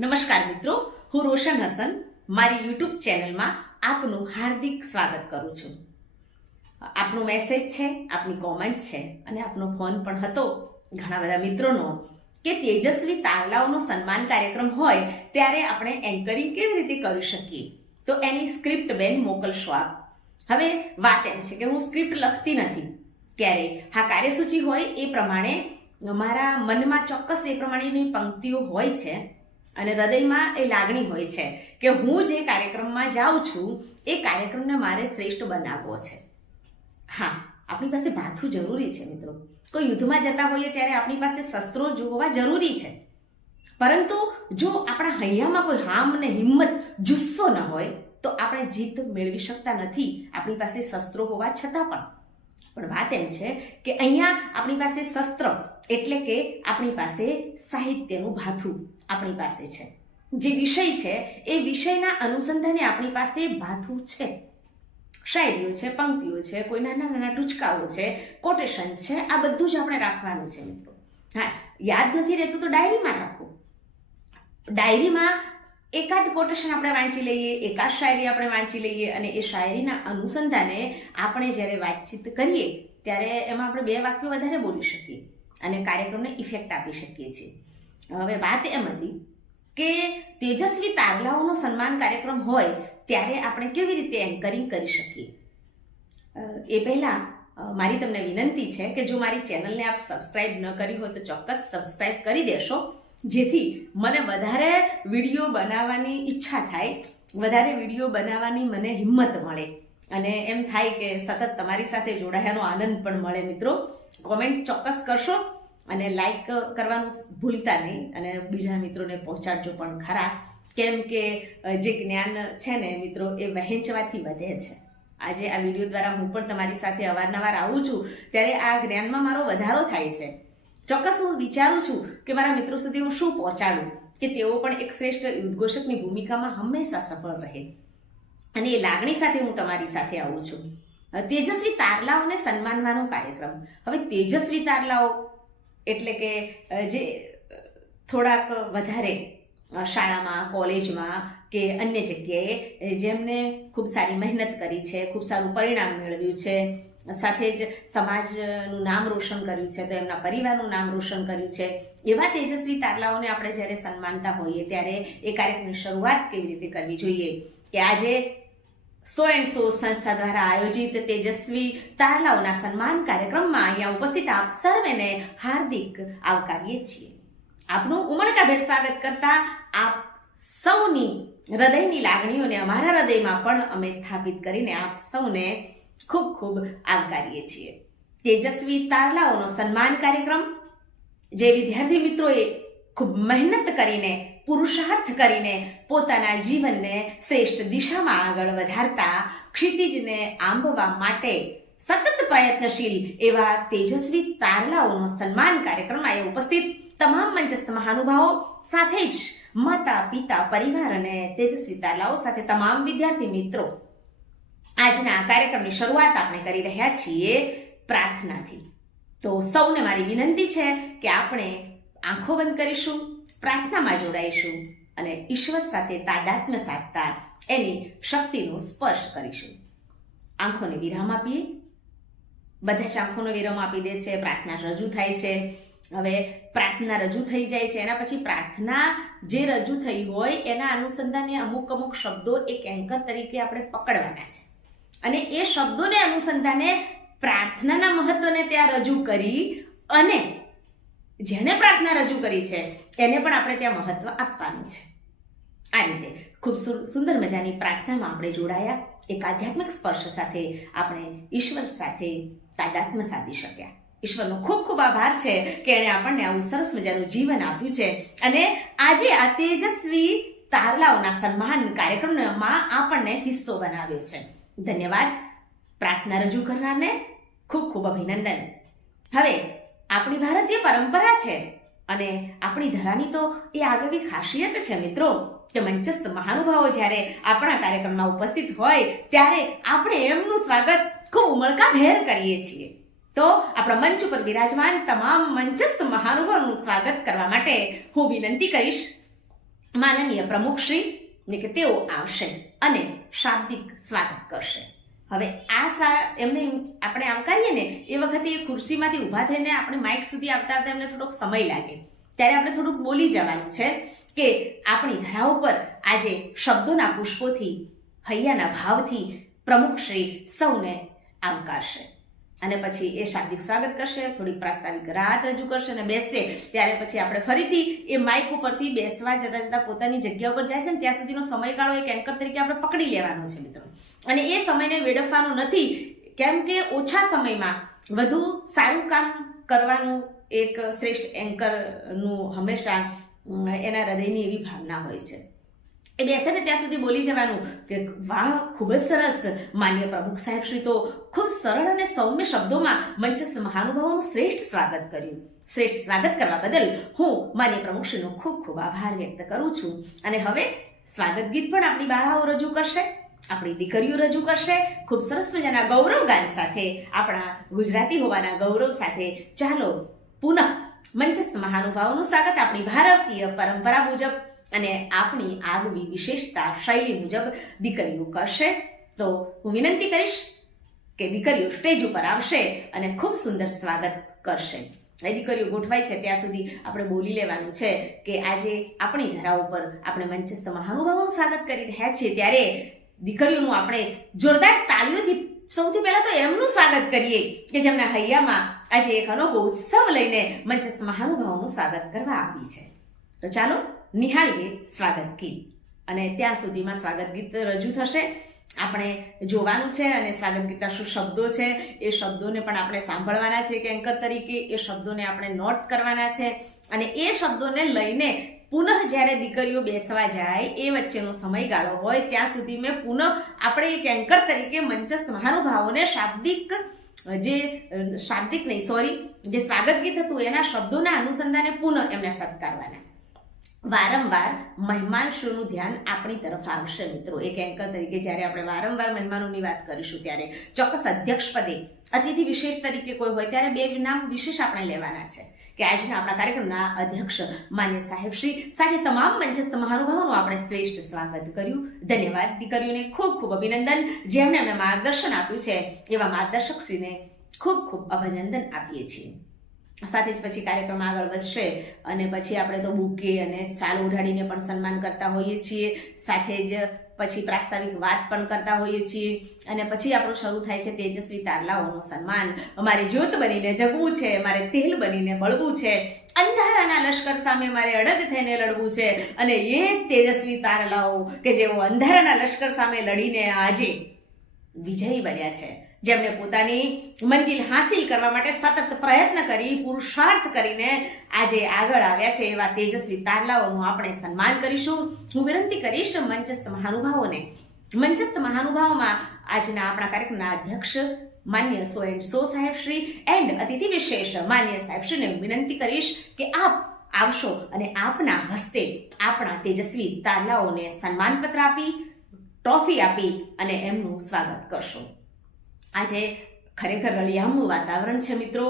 નમસ્કાર મિત્રો, હું રોશન હસન, મારી યુટ્યુબ ચેનલમાં આપનું હાર્દિક સ્વાગત કરું છું. આપનો મેસેજ છે, આપની કોમેન્ટ છે અને આપનો ફોન પણ હતો. ઘણા બધા મિત્રોનો કે તેજસ્વી તાવલાઓનો સન્માન કાર્યક્રમ હોય ત્યારે આપણે એન્કરિંગ કેવી રીતે કરી શકીએ? તો એની સ્ક્રિપ્ટ બેન મોકલશો આપ હવે વાત એમ છે કે હું સ્ક્રિપ્ટ લખતી નથી. ક્યારે? હા, કાર્યસૂચિ હોય એ પ્રમાણે મારા મનમાં ચોક્કસ એ પ્રમાણેની પંક્તિઓ હોય છે. અને હૃદયમાં એ લાગણી હોય છે કે હું જે કાર્યક્રમમાં જાઉં છું, એ કાર્યક્રમને મારે શ્રેષ્ઠ બનાવવો છે. હા, આપણી પાસે ભાથું જરૂરી છે મિત્રો. કોઈ યુદ્ધમાં જતા હોઈએ ત્યારે આપણી પાસે શસ્ત્રો જોવા જરૂરી છે. પરંતુ જો આપણા હૈયામાં કોઈ હામ ને હિંમત જુસ્સો ન હોય, તો આપણે જીત મેળવી શકતા નથી. આપણી પાસે શસ્ત્રો હોવા છતાં પણ. પણ વાત એમ છે કે અહીંયા આપણી પાસે શસ્ત્ર એટલે કે આપણી પાસે સાહિત્યનું ભાથું આપણી પાસે છે. જે વિષય છે, એ વિષયના અનુસંધાને આપણી પાસે ભાથું છે. શાયરીઓ છે, પંક્તિઓ છે, કોઈ નાના નાના ટૂચકાઓ છે કોટેશન છે, આ બધું જ આપણે રાખવાનું છે મિત્રો. હા, યાદ નથી રહેતું તો ડાયરીમાં રાખો. ડાયરીમાં એકાદ કોટેશન આપણે વાંચી લઈએ, એકાદ શાયરી આપણે વાંચી લઈએ અને એ શાયરીના અનુસંધાને આપણે જ્યારે વાતચીત કરીએ, ત્યારે એમાં આપણે બે વાક્યો વધારે બોલી શકીએ અને કાર્યક્રમને ઇફેક્ટ આપી શકીએ છીએ. હવે વાત એમ હતી કે તેજસ્વી તારલાઓનો સન્માન કાર્યક્રમ હોય, ત્યારે આપણે કેવી રીતે એન્કરિંગ કરી શકીએ? એ પહેલાં મારી તમને વિનંતી છે કે જો મારી ચેનલને આપ સબસ્ક્રાઇબ ન કરી હોય તો ચોક્કસ સબસ્ક્રાઇબ કરી દેશો. જેથી મને વધારે વીડિયો બનાવવાની ઈચ્છા થાય, વધારે વીડિયો બનાવવાની મને હિંમત મળે. અને એમ થાય કે સતત તમારી સાથે જોડાયાનો આનંદ પણ મળે મિત્રો. કોમેન્ટ ચોક્કસ કરશો અને લાઈક કરવાનું ભૂલતા નહીં અને બીજા મિત્રોને પહોંચાડજો પણ ખરા. કેમ કે જે જ્ઞાન છે ને મિત્રો એ વહેંચવાથી વધે છે. આજે આ વીડિયો દ્વારા હું પણ તમારી સાથે અવારનવાર આવું છું. ત્યારે આ જ્ઞાનમાં મારો વધારો થાય છે. ચોક્કસ હું વિચારું છું કે મારા મિત્રો સુધી હું શું પહોંચાડું, કે તેઓ પણ એક શ્રેષ્ઠ ઉદ્ઘોષકની ભૂમિકામાં હંમેશા સફળ રહે. અને એ લાગણી સાથે હું તમારી સાથે આવું છું. તેજસ્વી તારલાઓને સન્માનવાનો કાર્યક્રમ. હવે તેજસ્વી તારલાઓ એટલે કે જે થોડાક વધારે શાળામાં, કોલેજમાં કે અન્ય જગ્યાએ, જેમને ખૂબ સારી મહેનત કરી છે, ખૂબ સારું પરિણામ મેળવ્યું છે સાથે જ સમાજનું નામ રોશન કર્યું છે, તો એમના પરિવારનું નામ રોશન કર્યું છે. એવા તેજસ્વી તારલાઓને આપણે જ્યારે સન્માનતા હોઈએ, ત્યારે એ કાર્યક્રમની શરૂઆત કેવી રીતે કરવી જોઈએ? કે આજે સો એન્ડ સો સંસ્થા દ્વારા આયોજિત તેજસ્વી તારલાઓના સન્માન કાર્યક્રમમાં અહીંયા ઉપસ્થિત આપ સર્વેને હાર્દિક આવકારીએ છીએ. આપનું ઉમળકાભેર સ્વાગત કરતા આપ સૌની હૃદયની લાગણીઓને અમારા હૃદયમાં પણ અમે સ્થાપિત કરીને આપ સૌને ખૂબ ખૂબ આવકારીએ છીએ. તેજસ્વી તારલાઓનો સન્માન કાર્યક્રમ, જે વિદ્યાર્થી મિત્રોએ ખૂબ મહેનત કરીને, પુરુષાર્થ કરીને પોતાના જીવનને શ્રેષ્ઠ દિશામાં આગળ વધારતા, ક્ષિતિજને આંબવા માટે સતત પ્રયત્નશીલ એવા તેજસ્વી તારલાઓનો સન્માન કાર્યક્રમમાં એ ઉપસ્થિત તમામ મંચસ્થ મહાનુભાવો સાથે જ માતા, પિતા, પરિવાર અને તેજસ્વી તારલાઓ સાથે તમામ વિદ્યાર્થી મિત્રો આજના કાર્યક્રમની શરૂઆત આપણે કરી રહ્યા છીએ પ્રાર્થનાથી. તો સૌને મારી વિનંતી છે કે આપણે આંખો બંધ કરીશું, પ્રાર્થનામાં જોડાઈશું અને ઈશ્વર સાથે તાદાત્મ્ય સાધતા એની શક્તિનો સ્પર્શ કરીશું. આંખોને વિરામ આપીએ. બધા જ આંખોનો વિરામ આપી દે છે, પ્રાર્થના રજૂ થાય છે. હવે પ્રાર્થના રજૂ થઈ જાય છે, એના પછી પ્રાર્થના જે રજૂ થઈ હોય એના અનુસંધાને અમુક અમુક શબ્દો એક એન્કર તરીકે આપણે પકડવાના છે. અને એ શબ્દોને અનુસંધાને પ્રાર્થનાના મહત્વને ત્યાં રજૂ કરી અને જેને પ્રાર્થના રજૂ કરી છે એને પણ આપણે ત્યાં મહત્વ આપવાનું છે. આ રીતે ખૂબ સુંદર મજાની પ્રાર્થનામાં આપણે જોડાયા, એક આધ્યાત્મિક સ્પર્શ સાથે આપણે ઈશ્વર સાથે તાદાત્મ્ય સાધી શક્યા. ઈશ્વરનો ખૂબ ખૂબ આભાર છે કે એણે આપણને આવું સરસ મજાનું જીવન આપ્યું છે અને આજે આ તેજસ્વી તારલાઓના સન્માન કાર્યક્રમમાં આપણને હિસ્સો બનાવ્યો છે. ધન્યવાદ. પ્રાર્થના રજૂ કરનારને ખૂબ ખૂબ અભિનંદન. હવે, આપણી ભારતીય પરંપરા છે અને આપણી ધરાની તો એ આગવી ખાસિયત છે મિત્રો કે મંચસ્થ મહાનુભાવો જ્યારે આપણા કાર્યક્રમમાં ઉપસ્થિત હોય, ત્યારે આપણે એમનું સ્વાગત ખૂબ ઉમળકાભેર કરીએ છીએ. તો આપણા મંચ ઉપર બિરાજમાન તમામ મંચસ્થ મહાનુભાવનું સ્વાગત કરવા માટે હું વિનંતી કરીશ. માનનીય પ્રમુખશ્રી ને કે તેઓ આવશે અને શાબ્દિક સ્વાગત કરશે. હવે આ સા, એમને આપણે આવકારીએ ને, એ વખતે એ ખુરશીમાંથી ઊભા થઈને આપણે માઇક સુધી આવતા આવતા એમને થોડોક સમય લાગે. ત્યારે આપણે થોડુંક બોલી જવાનું છે કે આપણી ધરા ઉપર આજે શબ્દોના પુષ્પોથી, હૈયાના ભાવથી પ્રમુખશ્રી સૌને આવકારશે. અને પછી એ શાબ્દિક સ્વાગત કરશે, થોડીક પ્રાસ્તાવિક રાહત રજૂ કરશે અને બેસશે. ત્યારે પછી આપણે ફરીથી એ માઇક ઉપરથી બેસવા જતા જતા પોતાની જગ્યા ઉપર જાય છે ને, ત્યાં સુધીનો સમયગાળો એક એન્કર તરીકે આપણે પકડી લેવાનો છે મિત્રો. અને એ સમયને વેડફવાનો નથી. કેમ કે ઓછા સમયમાં વધુ સારું કામ કરવાનું એક શ્રેષ્ઠ એન્કરનું હંમેશા એના હૃદયની એવી ભાવના હોય છે. એ બેસે ને ત્યાં સુધી બોલી જવાનું કે વાહ, ખૂબ જ સરસ. માન્ય પ્રમુખ સાહેબ શ્રી તો ખૂબ સરળ અને સૌમ્ય શબ્દોમાં મંચસ્થ મહાનુભાવોનું શ્રેષ્ઠ સ્વાગત કર્યું. શ્રેષ્ઠ સ્વાગત કરવા બદલ હું માન્ય પ્રમુખશ્રીનો ખૂબ ખૂબ આભાર વ્યક્ત કરું છું. અને હવે સ્વાગત ગીત પણ આપણી બાળાઓ રજૂ કરશે, આપણી દીકરીઓ રજૂ કરશે. ખૂબ સરસ મજાના ગૌરવ ગાન સાથે, આપણા ગુજરાતી હોવાના ગૌરવ સાથે ચાલો પુનઃ મંચસ્થ મહાનુભાવોનું સ્વાગત આપણી ભારતીય પરંપરા મુજબ અને આપણી આગવી વિશેષતા શૈલી મુજબ દીકરીઓ કરશે. તો હું વિનંતી કરીશ કે દીકરીઓ સ્ટેજ ઉપર આવશે અને ખૂબ સુંદર સ્વાગત કરશે. એ દીકરીઓ ગોઠવાય છે, ત્યાં સુધી આપણે બોલી લેવાનું છે કે આજે આપણી ધરા ઉપર આપણે મંચસ્થ મહાનુભાવોનું સ્વાગત કરી રહ્યા છીએ. ત્યારે દીકરીઓનું આપણે જોરદાર તાળીઓથી સૌથી પહેલા તો એમનું સ્વાગત કરીએ કે જેમના હૈયામાં આજે એક અનોખો ઉત્સવ લઈને મંચસ્થ મહાનુભાવોનું સ્વાગત કરવા આવી છે. તો ચાલો નિહાળીએ સ્વાગત ગીત. અને ત્યાં સુધીમાં સ્વાગત ગીત રજૂ થશે. આપણે જોવાનું છે અને સ્વાગત ગીતના શું શબ્દો છે, એ શબ્દોને પણ આપણે સાંભળવાના છે. કે એન્કર તરીકે એ શબ્દોને આપણે નોટ કરવાના છે. અને એ શબ્દોને લઈને પુનઃ જ્યારે દીકરીઓ બેસવા જાય, એ વચ્ચેનો સમયગાળો હોય, ત્યાં સુધી મેં પુનઃ આપણે એક એન્કર તરીકે મંચસ્થ મહાનુભાવોને શાબ્દિક, જે શાબ્દિક નહીં, સોરી, જે સ્વાગત ગીત હતું, એના શબ્દોના અનુસંધાને પુનઃ એમને સત્કારવાના. વારંવાર મહેમાનશ્રીનું ધ્યાન આપણી તરફ આવશે મિત્રો. એક એન્કર તરીકે જ્યારે આપણે વારંવાર મહેમાનોની વાત કરીશું ત્યારે ચોક્કસ અધ્યક્ષ પદે અતિથિ વિશેષ તરીકે કોઈ હોય ત્યારે બે નામ વિશેષ આપણે લેવાના છે. કે આજના આપણા કાર્યક્રમના અધ્યક્ષ માન્ય સાહેબશ્રી સાથે તમામ મંચસ્થ મહાનુભાવોનું આપણે શ્રેષ્ઠ સ્વાગત કર્યું. ધન્યવાદ દીકરીઓને ખૂબ ખૂબ અભિનંદન. જેમણે અમને માર્ગદર્શન આપ્યું છે એવા માર્ગદર્શકશ્રીને ખૂબ ખૂબ અભિનંદન આપીએ છીએ. સાથે જ પછી કાર્યક્રમ આગળ વધશે અને પછી આપણે તો બુકે અને શાલ ઉઢાડીને પણ સન્માન કરતા હોઈએ છીએ. સાથે જ પછી પ્રાસ્તાવિક વાત પણ કરતા હોઈએ છીએ. અને પછી આપણું શરૂ થાય છે તેજસ્વી તારલાઓનું સન્માન. અમારે જ્યોત બનીને જગવું છે, મારે તેલ બનીને બળવું છે. અંધારાના લશ્કર સામે મારે અડગ થઈને લડવું છે. અને એ તેજસ્વી તારલાઓ કે જેઓ અંધારાના લશ્કર સામે લડીને આજે વિજયી બન્યા છે. જેમણે પોતાની મંજિલ હાંસિલ કરવા માટે સતત પ્રયત્ન કરી, પુરુષાર્થ કરીને આજે આગળ આવ્યા છે એવા તેજસ્વી તારલાઓનું આપણે સન્માન કરીશું. હું વિનંતી કરીશ મંચસ્થ મહાનુભાવોને. મંચસ્થ મહાનુભાવોમાં આજના આપણા કાર્યક્રમના અધ્યક્ષ માન્ય સો એન્ડ સો સાહેબ શ્રી એન્ડ અતિથિ વિશેષ માન્ય સાહેબ શ્રીને વિનંતી કરીશ કે આપ આવશો અને આપના હસ્તે આપણા તેજસ્વી તારલાઓને સન્માનપત્ર આપી, ટ્રોફી આપી અને એમનું સ્વાગત કરશો. આજે ખરેખર રળિયામણું વાતાવરણ છે મિત્રો.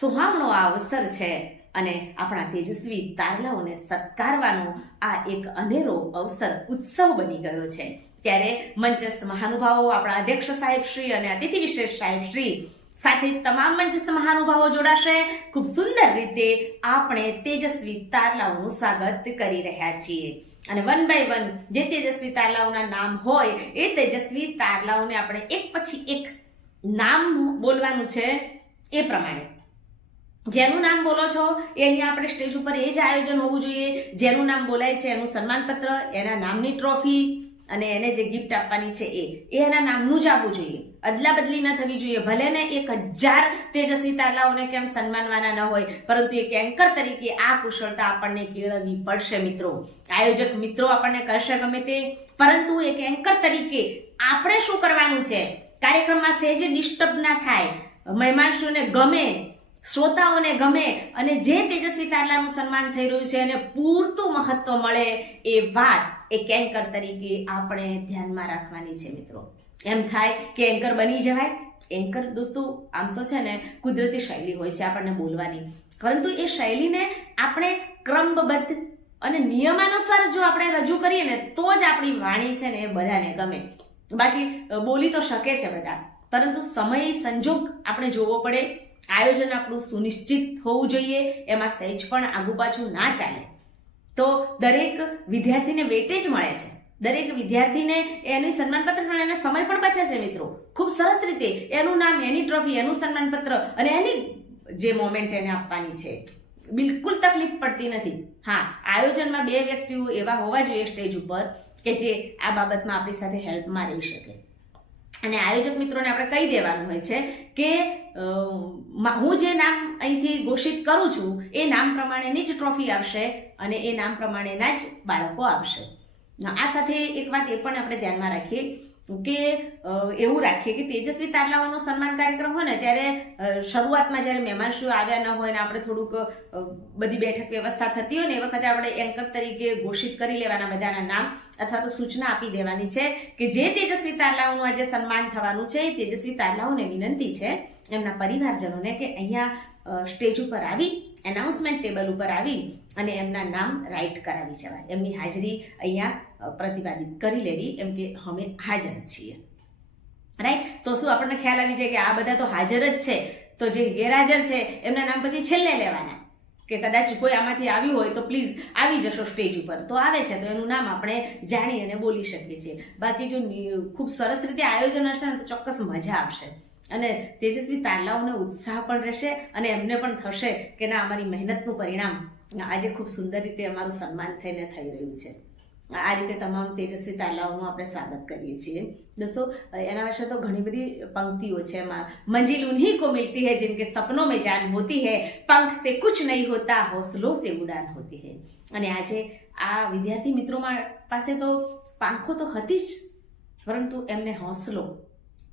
સુહામણો આ અવસર છે અને આપણા તેજસ્વી તારલાઓને સત્કારવાનો આ એક અનેરો અવસર, ઉત્સવ બની ગયો છે. ત્યારે મંચસ્થ મહાનુભાવો, આપણા અધ્યક્ષ સાહેબ શ્રી અને અતિથિ વિશેષ સાહેબ શ્રી સાથે તમામ મંચસ્થ મહાનુભાવો જોડાશે. ખૂબ સુંદર રીતે આપણે તેજસ્વી તારલાઓનું સ્વાગત કરી રહ્યા છીએ. અને વન બાય વન જે તેજસ્વી તારલાઓના નામ હોય, એ તેજસ્વી તારલાઓને આપણે એક પછી એક નામ બોલવાનું છે એ પ્રમાણે. જેનું નામ બોલો છો, એ અહીંયા આપણે સ્ટેજ ઉપર એ જ આયોજન હોવું જોઈએ. જેનું નામ બોલાય છે એનું સન્માનપત્ર, એના નામની ટ્રોફી અને એને જે ગિફ્ટ આપવાની છે એ. એ એના નામનું જ આપવું જોઈએ. અદલા બદલી ન થવી જોઈએ. ભલે ને એક હજાર તેજસ્વી તારલાઓને કેમ સન્માનવાના ન હોય, પરંતુ એક એન્કર તરીકે આ કુશળતા આપણને કેળવવી પડશે મિત્રો. આયોજક મિત્રો આપણને કરશે ગમે તે. પરંતુ એક એન્કર તરીકે આપણે શું કરવાનું છે? કાર્યક્રમમાં સહેજ ડિસ્ટર્બ ના થાય. મહેમાનશ્રીઓને ગમે, શ્રોતાઓને ગમે અને જે તેજસ્વી તારલાનું સન્માન થઈ રહ્યું છે એને પૂરતું મહત્વ મળે એ વાત એક એન્કર તરીકે આપણે ધ્યાનમાં રાખવાની છે મિત્રો. એમ થાય કે એન્કર બની જવાય? એન્કર દોસ્તો, આમ તો છે ને કુદરતી શૈલી હોય છે આપણને બોલવાની. પરંતુ એ શૈલીને આપણે ક્રમબદ્ધ અને નિયમાનુસાર જો આપણે રજૂ કરીએ ને તો જ આપણી વાણી છે ને એ બધાને ગમે. બાકી બોલી તો શકે છે બધા. પરંતુ સમય સંજોગ આપણે જોવો પડે. આયોજન આપણું સુનિશ્ચિત હોવું જોઈએ. એમાં સહેજ પણ આગુ પાછું ના ચાલે. તો દરેક વિદ્યાર્થીને વેટેજ મળે છે. દરેક વિદ્યાર્થીને એનું સન્માનપત્ર મળે એને સમય પણ બચે છે, મિત્રો. ખૂબ સરસ રીતે એનું નામ, એની ટ્રોફી એનું સન્માનપત્ર અને એની જે મોમેન્ટ એને આપવાની છે. બિલકુલ તકલીફ પડતી નથી. હા, આયોજનમાં બે વ્યક્તિઓ એવા હોવા જોઈએ સ્ટેજ ઉપર કે જે આ બાબતમાં આપણી સાથે હેલ્પમાં રહી શકે. અને આયોજક મિત્રોને આપણે કહી દેવાનું હોય છે કે હું જે નામ અહીંથી ઘોષિત કરું છું, એ નામ પ્રમાણેની જ ટ્રોફી આવશે અને એ નામ પ્રમાણેના જ બાળકો આવશે. આ સાથે એક વાત એ પણ આપણે ધ્યાનમાં રાખીએ કે એવું રાખીએ કે તેજસ્વી તારલાઓનો સન્માન કાર્યક્રમ હોય ને, ત્યારે શરૂઆતમાં જ્યારે મહેમાનશ્રીઓ આવ્યા ન હોય ને આપણે થોડુંક બધી બેઠક વ્યવસ્થા થતી હોય ને, એ વખતે આપણે એન્કર તરીકે ઘોષિત કરી લેવાના બધાના નામ અથવા તો સૂચના આપી દેવાની છે કે જે તેજસ્વી તારલાઓનું આજે સન્માન થવાનું છે, એ તેજસ્વી તારલાઓને વિનંતી છે એમના પરિવારજનોને કે અહીંયા સ્ટેજ ઉપર આવી એનાઉન્સમેન્ટ ટેબલ ઉપર આવી અને એમના નામ રાઇટ કરાવી જવાય. એમની હાજરી અહીંયા પ્રતિપાદિત કરી લેવી, એમ કે અમે હાજર છીએ. રાઈટ તો શું આપણને ખ્યાલ આવી જાય કે આ બધા તો હાજર જ છે? તો જે ગેરહાજર છે, એમના નામ પછી છેલ્લે લેવાના. કે કદાચ કોઈ આમાંથી આવ્યું હોય તો પ્લીઝ આવી જશો સ્ટેજ ઉપર. તો આવે છે, તો એનું નામ આપણે જાણી અને બોલી શકીએ છીએ. બાકી જો ખૂબ સરસ રીતે આયોજન હશે ને તો ચોક્કસ મજા આવશે. અને તેજસ્વી તારલાઓને ઉત્સાહ પણ રહેશે અને એમને પણ થશે કે ના, અમારી મહેનતનું પરિણામ આજે ખૂબ સુંદર રીતે અમારું સન્માન થઈને થઈ રહ્યું છે. આ રીતે તમામ તેજસ્વી તાલાઓનું આપણે સ્વાગત કરીએ છીએ. દોસ્તો, એના વિશે તો ઘણી બધી પંક્તિઓ છે એમાં. મંજિલ ઉન્હી કો મિલતી હૈ કે સપનો મેં જાન હોતી હૈ. પંખ સે કુછ નહીં હોતા, હોસલો સે ઉડાન હોતી હૈ. અને આજે આ વિદ્યાર્થી મિત્રોમાં પાસે તો પાંખો તો હતી જ, પરંતુ એમને હોંસલો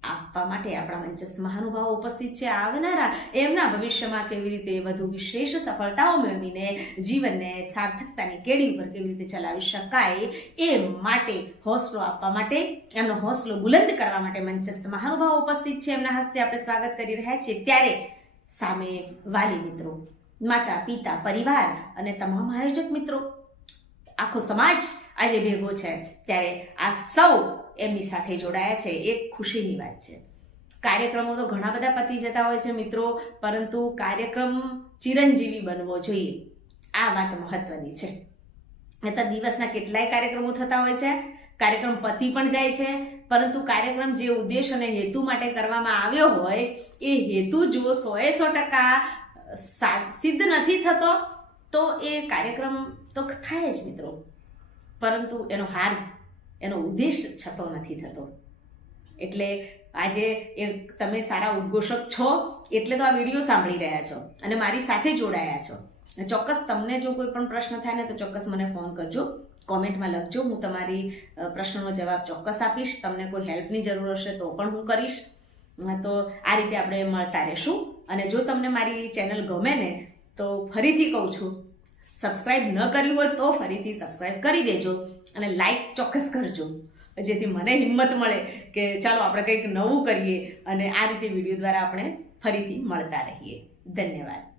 આપવા માટે આપણા મંચસ્થ મહાનુભાવો ઉપસ્થિત છે. આવનારા એમના ભવિષ્યમાં કેવી રીતે વધુ વિશેષ સફળતાઓ મેળવીને જીવનને સાર્થકતાની કેડી ઉપર કેવી રીતે ચલાવી શકાય એ માટે હોસલો આપવા માટે, એમનો હોસલો બુલંદ કરવા માટે મંચસ્થ મહાનુભાવો ઉપસ્થિત છે. એમના હસ્તે આપણે સ્વાગત કરી રહ્યા છીએ. ત્યારે સામે વાલી મિત્રો, માતા, પિતા, પરિવાર અને તમામ આયોજક મિત્રો આખો સમાજ આજે ભેગો છે. ત્યારે આ સૌ એમની સાથે જોડાયા છે. એક ખુશીની વાત છે. કાર્યક્રમો તો ઘણા બધા પતી જતા હોય છે મિત્રો, પરંતુ કાર્યક્રમ ચિરંજીવી બનવો જોઈએ. આ વાત મહત્વની છે. તો દિવસના કેટલાય કાર્યક્રમો થતા હોય છે. કાર્યક્રમ પતી પણ જાય છે. પરંતુ કાર્યક્રમ જે ઉદ્દેશ અને હેતુ માટે કરવામાં આવ્યો હોય, એ હેતુ જો સોએ સો ટકા સિદ્ધ નથી થતો, તો એ કાર્યક્રમ તો થાય જ મિત્રો. પરંતુ એનો હાર, એનો ઉદ્દેશ છતો નથી થતો. એટલે આજે એ તમે સારા ઉદ્ઘોષક છો, એટલે તો આ વીડિયો સાંભળી રહ્યા છો અને મારી સાથે જોડાયા છો. ચોક્કસ તમને જો કોઈ પણ પ્રશ્ન થાય ને તો ચોક્કસ મને ફોન કરજો. કોમેન્ટમાં લખજો. હું તમારી પ્રશ્નનો જવાબ ચોક્કસ આપીશ. તમને કોઈ હેલ્પની જરૂર હશે તો પણ હું કરીશ. તો આ રીતે આપણે મળતા રહેશું. અને જો તમને મારી ચેનલ ગમે ને, તો ફરીથી કહું છું. સબસ્ક્રાઇબ ન કર્યું હોય તો ફરીથી સબસ્ક્રાઇબ કરી દેજો અને લાઈક ચોક્કસ કરજો. જેથી મને હિંમત મળે કે ચાલો આપણે કંઈક નવું કરીએ અને આ રીતે વીડિયો દ્વારા આપણે ફરીથી મળતા રહીએ. ધન્યવાદ.